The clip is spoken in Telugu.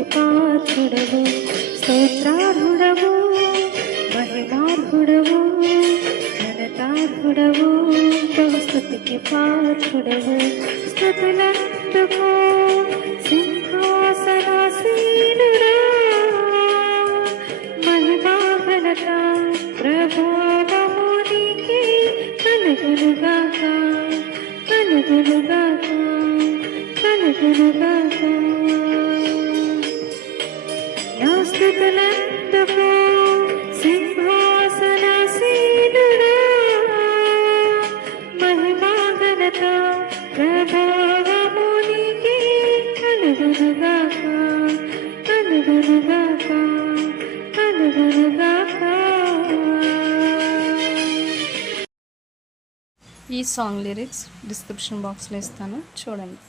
స్తుతికి పాత్రుడవు, స్తోత్రార్హుడవు, మహిమార్హుడవు, ఘనతార్హుడవు, స్తుతికి పాత్రుడవు. స్తుతులందుకో సింహాసనాసీనుడా, మహిమా ఘనత ప్రభావము నీకే కలుగునుగాక, కలుగునుగాక, కలుగునుగాక. నా స్తుతులందుకో సింహాసనాసీనుడా, మహిమా ఘనత ప్రభావము నీకే కలుగునుగాక, కలుగునుగాక, కలుగునుగాక. ఈ సాంగ్ లిరిక్స్ డిస్క్రిప్షన్ బాక్స్లో ఇస్తాను, చూడండి.